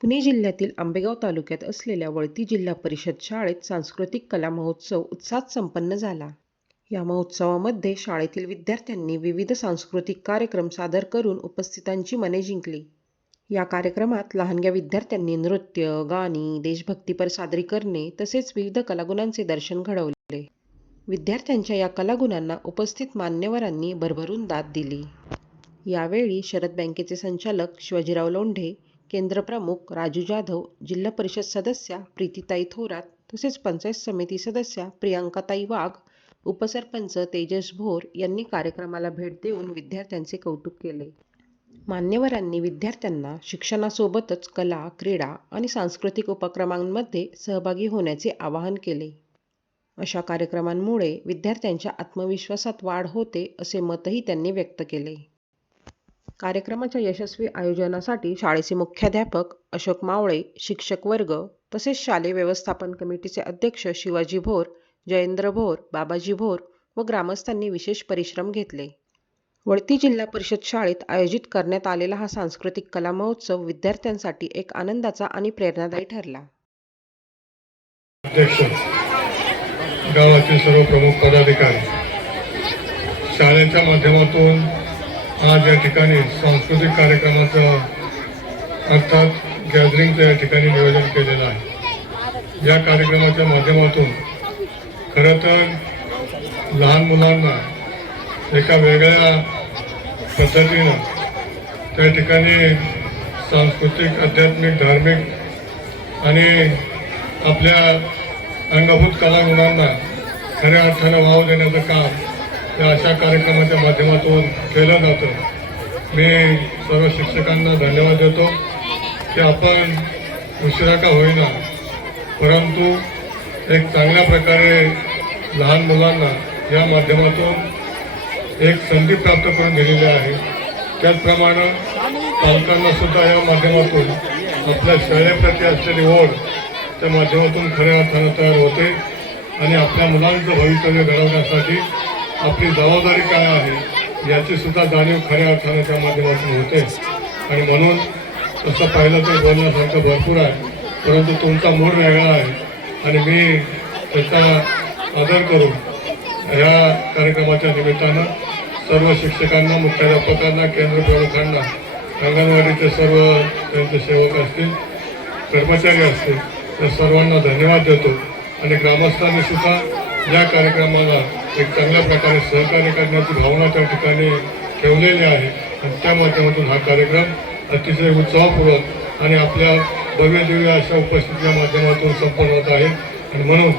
पुणे जिल्ह्यातील आंबेगाव तालुक्यात असलेल्या वळती जिल्हा परिषद शाळेत सांस्कृतिक कला महोत्सव उत्साहात संपन्न झाला. या महोत्सवामध्ये शाळेतील विद्यार्थ्यांनी विविध सांस्कृतिक कार्यक्रम सादर करून उपस्थितांची मने जिंकली. या कार्यक्रमात लहानग्या विद्यार्थ्यांनी नृत्य, गाणी, देशभक्तीपर सादरीकरणे तसेच विविध कलागुणांचे दर्शन घडवले. विद्यार्थ्यांच्या या कलागुणांना उपस्थित मान्यवरांनी भरभरून दाद दिली. यावेळी शरद बँकेचे संचालक शिवाजीराव लोंढे, केंद्रप्रमुख राजू जाधव, जिल्हा परिषद सदस्या प्रीतीताई थोरात तसेच पंचायत समिती सदस्या प्रियांकाताई वाघ, उपसरपंच तेजस भोर यांनी कार्यक्रमाला भेट देऊन विद्यार्थ्यांचे कौतुक केले. मान्यवरांनी विद्यार्थ्यांना शिक्षणासोबतच कला, क्रीडा आणि सांस्कृतिक उपक्रमांमध्ये सहभागी होण्याचे आवाहन केले. अशा कार्यक्रमांमुळे विद्यार्थ्यांच्या आत्मविश्वासात वाढ होते असे मतही त्यांनी व्यक्त केले. कार्यक्रमाच्या यशस्वी आयोजनासाठी शाळेचे मुख्याध्यापक अशोक मावळे, शिक्षक वर्ग तसेच शालेय व्यवस्थापन कमिटीचे अध्यक्ष शिवाजी भोर, जयेंद्र भोर, बाबाजी भोर व ग्रामस्थांनी विशेष परिश्रम घेतले. वळती जिल्हा परिषद शाळेत आयोजित करण्यात आलेला हा सांस्कृतिक कला महोत्सव विद्यार्थ्यांसाठी एक आनंदाचा आणि प्रेरणादायी ठरला. अध्यक्ष, गावातील सर्व प्रमुख पदाधिकारी, शाळेच्या माध्यमातून आज या ठिकाणी सांस्कृतिक कार्यक्रमाचं अर्थात गॅदरिंगचं या ठिकाणी नियोजन केलेलं आहे. या कार्यक्रमाच्या माध्यमातून खरं तर लहान मुलांना एका वेगळ्या पद्धतीनं त्या ठिकाणी सांस्कृतिक, आध्यात्मिक, धार्मिक आणि आपल्या अंगभूत कलागुणांना खऱ्या अर्थानं वाव देण्याचं काम या अशा कार्यक्रमाच्या माध्यमातून केलं जातं. मी सर्व शिक्षकांना धन्यवाद देतो की आपण उशिरा का होईना परंतु एक चांगल्या प्रकारे लहान मुलांना या माध्यमातून एक संधी प्राप्त करून दिलेली आहे. त्याचप्रमाणे पालकांना सुद्धा या माध्यमातून आपल्या शाळेप्रती असलेली ओढ त्या माध्यमातून खऱ्या अर्थानं तयार होते आणि आपल्या मुलांचं भवितव्य घडवण्यासाठी आपली जबाबदारी काय आहे याची सुद्धा जाणीव खऱ्या अर्थानं त्या माध्यमातून होते. आणि म्हणून तसं पाहिलं तर बोलण्यासारखं भरपूर आहे, परंतु तुमचा मूड वेगळा आहे आणि मी त्याचा आदर करून ह्या कार्यक्रमाच्या निमित्तानं सर्व शिक्षकांना, मुख्याध्यापकांना, केंद्र प्रमुखांना, अंगणवाडीचे सर्व त्यांचे सेवक असतील, कर्मचारी असतील, त्या सर्वांना धन्यवाद देतो. आणि ग्रामस्थांनी सुद्धा या कार्यक्रमाला एक चांगल्या प्रकारे सहकार्य करण्याची भावना त्या ठिकाणी ठेवलेली आहे आणि त्या माध्यमातून हा कार्यक्रम अतिशय उत्साहपूर्वक आणि आपल्या भव्य दिव्य अशा उपस्थितीच्या माध्यमातून संपन्न होत आहे. आणि म्हणून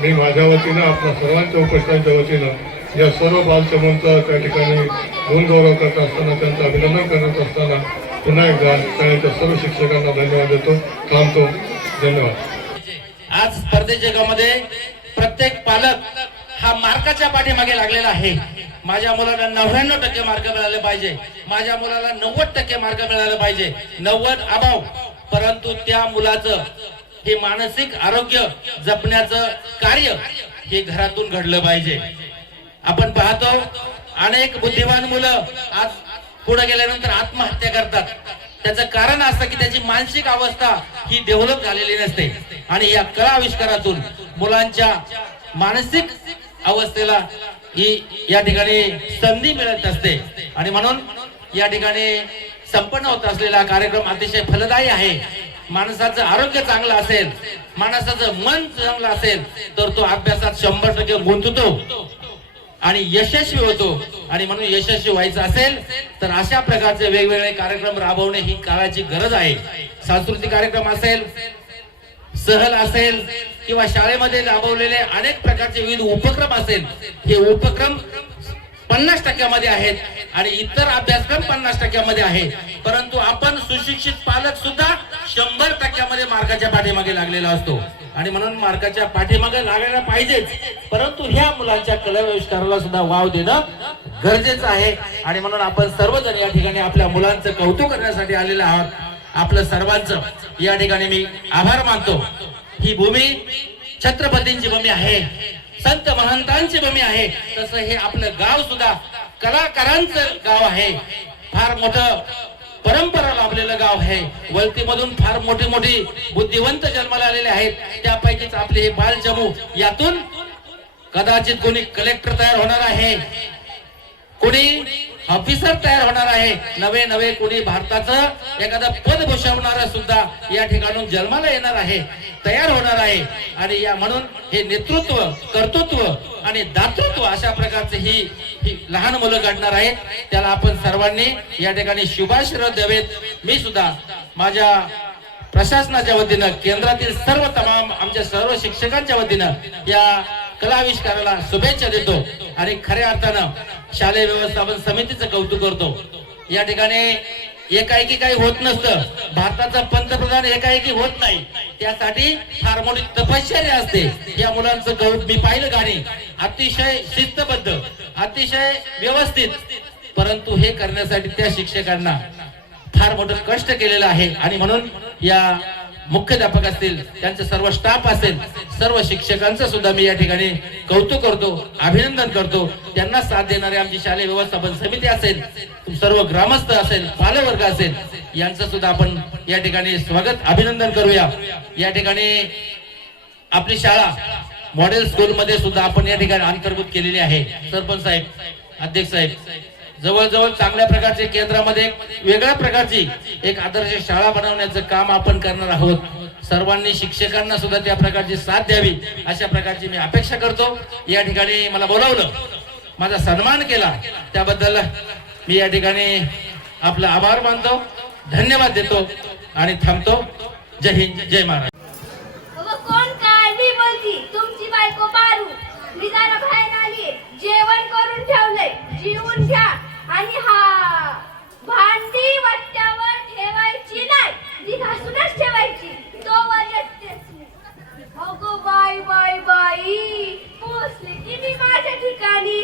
मी माझ्या वतीनं, आपल्या सर्वांच्या उपस्थितांच्या वतीनं या सर्व बालसमूहांचा त्या ठिकाणी गुणगौरव करत असताना, त्यांचं अभिनंदन करत असताना पुन्हा एकदा शाळेच्या सर्व शिक्षकांना धन्यवाद देतो. थांबतो. धन्यवाद. आज स्पर्धेच्या जगामध्ये प्रत्येक पालक हा मार्काच्या पाठीमागे लागलेला आहे. माझ्या मुलाला 99% मार्क मिळाले पाहिजे, माझ्या मुलाला 90% मार्क मिळाले पाहिजे, 90 अभाव. परंतु त्या मुलाचं हे मानसिक आरोग्य जपण्याचं कार्य हे घरातून घडलं पाहिजे. आपण पाहतो अनेक बुद्धिमान मुलं आज पुढे गेल्यानंतर आत्महत्या करतात. त्याचं कारण असं की त्याची मानसिक अवस्था ही डेव्हलप झालेली नसते आणि या कला आविष्कारातून मुलांच्या मानसिक अवस्थेला ही या ठिकाणी संधी मिळत असते. आणि म्हणून या ठिकाणी संपन्न होत असलेला कार्यक्रम अतिशय फलदायी आहे. माणसाचं आरोग्य चांगलं असेल, माणसाचं मन चांगलं असेल तर तो अभ्यासात 100% गुंततो आणि यशस्वी होतो. आणि म्हणून यशस्वी व्हायचं असेल तर अशा प्रकारचे वेगवेगळे कार्यक्रम राबवणे ही काळाची गरज आहे. सांस्कृतिक कार्यक्रम असेल, सहल असेल किंवा शाळेमध्ये राबवलेले अनेक प्रकारचे विविध उपक्रम असेल, हे उपक्रम 50% मध्ये आहेत आणि इतर अभ्यासक्रम 50% मध्ये आहे. परंतु आपण सुशिक्षित पालक सुद्धा 100% मध्ये मार्काच्या पाठीमागे लागलेला असतो आणि म्हणून मार्काच्या पाठीमागे लागायला पाहिजेच. परंतु ह्या मुलांच्या कला आविष्काराला सुद्धा वाव देणं गरजेचं आहे. आणि म्हणून आपण सर्वजण या ठिकाणी आपल्या मुलांचं कौतुक करण्यासाठी आलेले आहात. आपलं सर्वांचं या ठिकाणी मी आभार मानतो. ही भूमी छत्रपतींची भूमी आहे, संत महंतांची भूमी आहे. तसं हे आपलं गाव सुद्धा कलाकारांचं गाव आहे. फार मोठं परंपरा लाभलेलं गाव आहे. वलतीमधून फार मोठी मोठी बुद्धिवंत जन्माला आलेले आहेत. त्यापैकीच आपले हे बालचमू. यातून कदाचित कोणी कलेक्टर तयार होणार आहे, कोणी ऑफिसर तयार होणार आहे, नवे नवे कोणी भारताचं एखादं पद भूषवणारा सुद्धा या ठिकाणून जन्माला येणार आहे, तयार होणार आहे. आणि या म्हणून हे नेतृत्व, कर्तृत्व आणि दातृत्व अशा प्रकारचे ही लहान मुलं घडणार आहेत. त्याला आपण सर्वांनी या ठिकाणी शुभाशीर्वाद द्यावेत. मी सुद्धा माझ्या प्रशासनाच्या वतीनं, केंद्रातील सर्व तमाम आमच्या सर्व शिक्षकांच्या वतीनं या कलाविष्काराला शुभेच्छा देतो आणि खऱ्या अर्थानं शालेय व्यवस्थापन समितीचं कौतुक करतो. या ठिकाणी एकाएकी काही होत नसतं. भारताचा पंतप्रधान एकाएकी होत नाही. त्यासाठी फार मोठी तपश्चर्या असते. या मुलांचं कौतुक मी पाहिलं गाणी, अतिशय शिस्तबद्ध, अतिशय व्यवस्थित, परंतु हे करण्यासाठी त्या शिक्षकांना फार मोठं कष्ट केलेलं आहे. आणि म्हणून या मुख्याध्यापक असतील, त्यांचे सर्व स्टाफ असेल, सर्व शिक्षकांचं सुद्धा मी या ठिकाणी कौतुक करतो, अभिनंदन करतो. त्यांना साथ देणारे आमची शालेय व्यवस्थापन समिती असेल, सर्व ग्रामस्थ असेल, पालकवर्ग असेल, यांचं सुद्धा आपण या ठिकाणी स्वागत, अभिनंदन करूया. या ठिकाणी आपली शाळा मॉडेल स्कूल मध्ये सुद्धा आपण या ठिकाणी अंतर्भूत केलेली आहे. सरपंच साहेब, अध्यक्ष साहेब, जवळजवळ चांगल्या प्रकारचे केंद्रामध्ये वेगळ्या प्रकारची एक आदर्श शाळा बनवण्याचं काम आपण करणार आहोत. सर्वांनी शिक्षकांना सुद्धा त्या प्रकारची साथ द्यावी अशा प्रकारची मी अपेक्षा करतो. या ठिकाणी मला बोलावलं, माझा सन्मान केला, त्याबद्दल मी या ठिकाणी आपला आभार मानतो, धन्यवाद देतो आणि थांबतो. जय हिंद, जय महाराज. कोण काय मी बोलती, तुमची बायको पारू. मी जरा बाहेर आली, जेवण करून ठेवलंय, जेवून घ्या. आणि हा भांडी वट्ट्यावर ठेवायची नाही, ती घासूनच ठेवायची. तो वर येतेच. अगो बाई बाई बाई, पोचली की मी माझ्या ठिकाणी.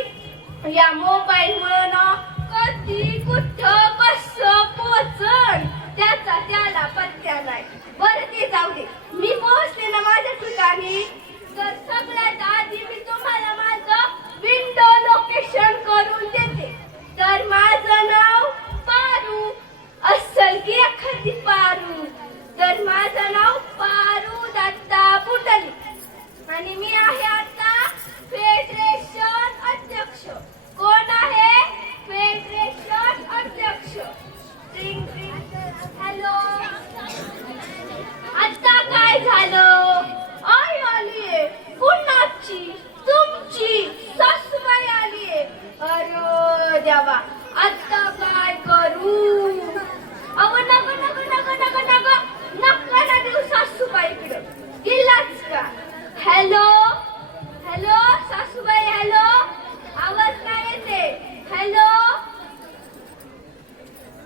या मोबाईल मुळे ना कधी कुठं कसं पोचन त्याचा त्याला पत्त्या नाही. बरं ते जाऊ दे, मी पोहोचले ना माझ्या ठिकाणी. तर सगळ्यात आधी मी तुम्हाला माझं विंडो लोकेशन करून देते. तर माझं नाव पारू असल की एखादी पारू. तर माझं नाव पारू दत्ता पुटली आणि मी आहे आता फेडरेशन अध्यक्ष. कोण आहे फेडरेशन अध्यक्ष? हॅलो, आता काय झालं? आई आलीये, कुणाची? तुमची सासूबाई आलीये. अरे देवा, आता काय करू? अहो नग नग नग नग नग नका ना देऊ सासूबाईकडं. गेलाच का? हॅलो हॅलो सासूबाई, हॅलो, आवाज नाही येते. हॅलो,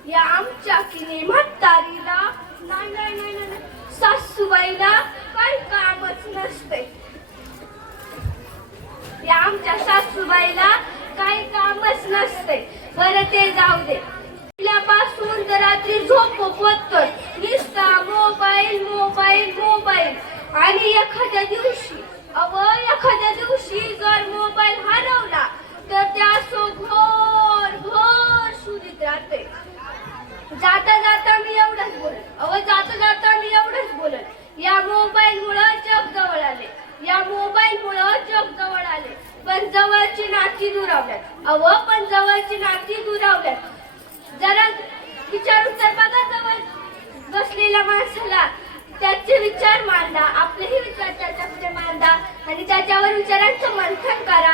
या आमच्या किनी म्हातारीला नाही नाही नाही नाही सासूबाईला काही कामच नसते. या आमच्या सासूबाईला काही कामच नसते. बरं ते जाऊ दे. पासून तर रात्री झोप होतोय नुसता मोबाईल मोबाईल मोबाईल. आणि एखाद्या दिवशी जर मोबाईल हरवला तर त्या घोर घोर शोधित राहते. जाता जाता मी एवढंच बोलत. या मोबाईल मुळे जग जवळ आले. पण जवळची नाती दुरावल्यात. जरा विचारून तर बघा, जवळ बसलेल्या माणसाला त्याचे विचार मांडा, आपलेही विचार त्याच्यापुढे मांडा आणि त्याच्यावर विचारांचं मंथन करा.